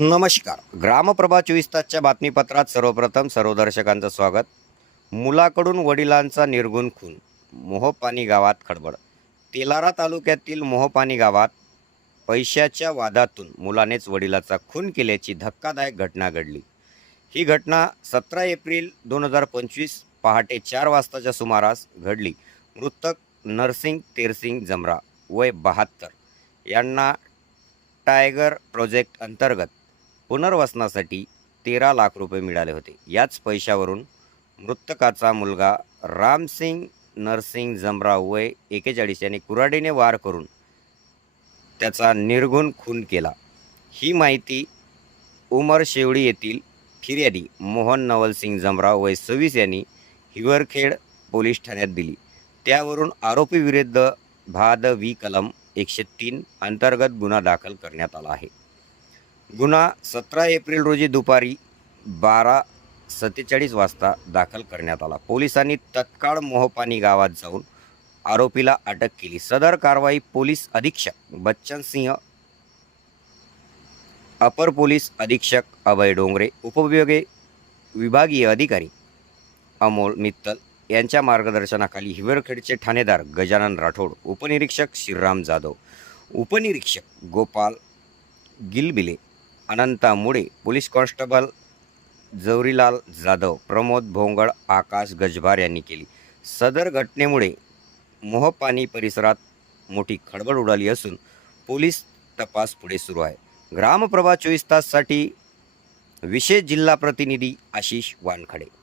नमस्कार. ग्रामप्रभा चोवीस तासच्या बातमीपत्रात सर्वप्रथम सर्व दर्शकांचं स्वागत. मुलाकडून वडिलांचा निर्गुण खून. मोहपानी गावात खडबड. तेलारा तालुक्यातील मोहपानी गावात पैशाच्या वादातून मुलानेच वडिलाचा खून केल्याची धक्कादायक घटना घडली. ही घटना सतरा एप्रिल दोन हजार पंचवीस पहाटे चार वाजताच्या सुमारास घडली. मृतक नरसिंग तेरसिंग जमरा वय बहात्तर. यांना टायगर प्रोजेक्ट अंतर्गत पुनर्वसनासाठी तेरा लाख रुपये मिळाले होते. याच पैशावरून मृतकाचा मुलगा रामसिंग नरसिंग जमराव वय एकेचाळीस यांनी कुऱ्हाडीने वार करून त्याचा निर्गुण खून केला. ही माहिती उमर शेवडी येथील फिर्यादी मोहन नवलसिंग जमराव वय सव्वीस यांनी हिवरखेड पोलीस ठाण्यात दिली. त्यावरून आरोपीविरुद्ध भाद वी कलम एकशे तीन अंतर्गत गुन्हा दाखल करण्यात आला आहे. गुन्हा सतरा एप्रिल रोजी दुपारी बारा सत्तेचाळीस वाजता दाखल करण्यात आला. पोलिसांनी तत्काळ मोहपानी गावात जाऊन आरोपीला अटक केली. सदर कारवाई पोलीस अधीक्षक बच्चन सिंह अपर पोलीस अधीक्षक अभय डोंगरे उपविभागे विभागीय अधिकारी अमोल मित्तल यांच्या मार्गदर्शनाखाली हिवरखेडचे ठाणेदार गजानन राठोड उपनिरीक्षक श्रीराम जाधव उपनिरीक्षक गोपाल गिलबिले अनंता मुळे पोलीस कॉन्स्टेबल जवरीलाल जाधव प्रमोद भोंगळ आकाश गजभार यांनी केली. सदर घटनेमुळे मोहपानी परिसरात मोठी खळबळ उडाली असून पोलीस तपास पुढे सुरू आहे. ग्रामप्रभा चोवीस ताससाठी विशेष जिल्हा प्रतिनिधी आशिष वानखडे.